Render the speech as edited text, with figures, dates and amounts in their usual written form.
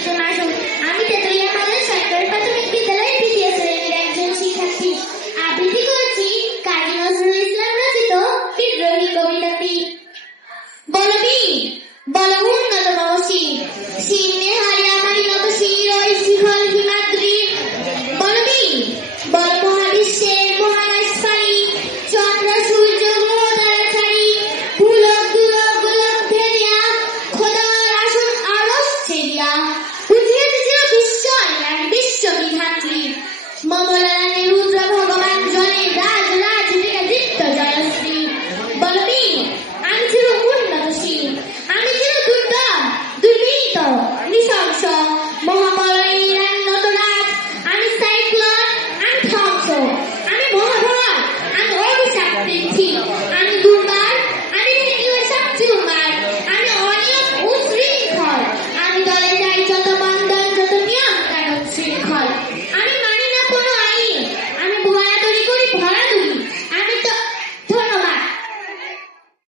নিয়ন্ত্রণ আসুন। আমি তেতুলিয়া মডেল সরকারি প্রাথমিক বিদ্যালয়ের তৃতীয় শ্রেণীর একজন শিক্ষার্থী। আবৃত্তি করছি কাজী নজরুল ইসলাম রচিত বিদ্রোহী কবিতাটি। বল বীর, বল উন্নত মমশির, শীর্ণে হারি আমারই মতো শির ওই শিহল হিমাদ্রির। বল বীর, বল মহাবিশ্বের মহাকাশপারি, চন্দ্র সূর্য গ্রহ তারা ছাড়ি, ভুলক দুলক গোলক ভেদিয়া, খোদার আসন আরশ ছেদিয়া, উঠিয়ে দিছিল বিস্ময় আর বিশ্ববিধাত্রী। মমলা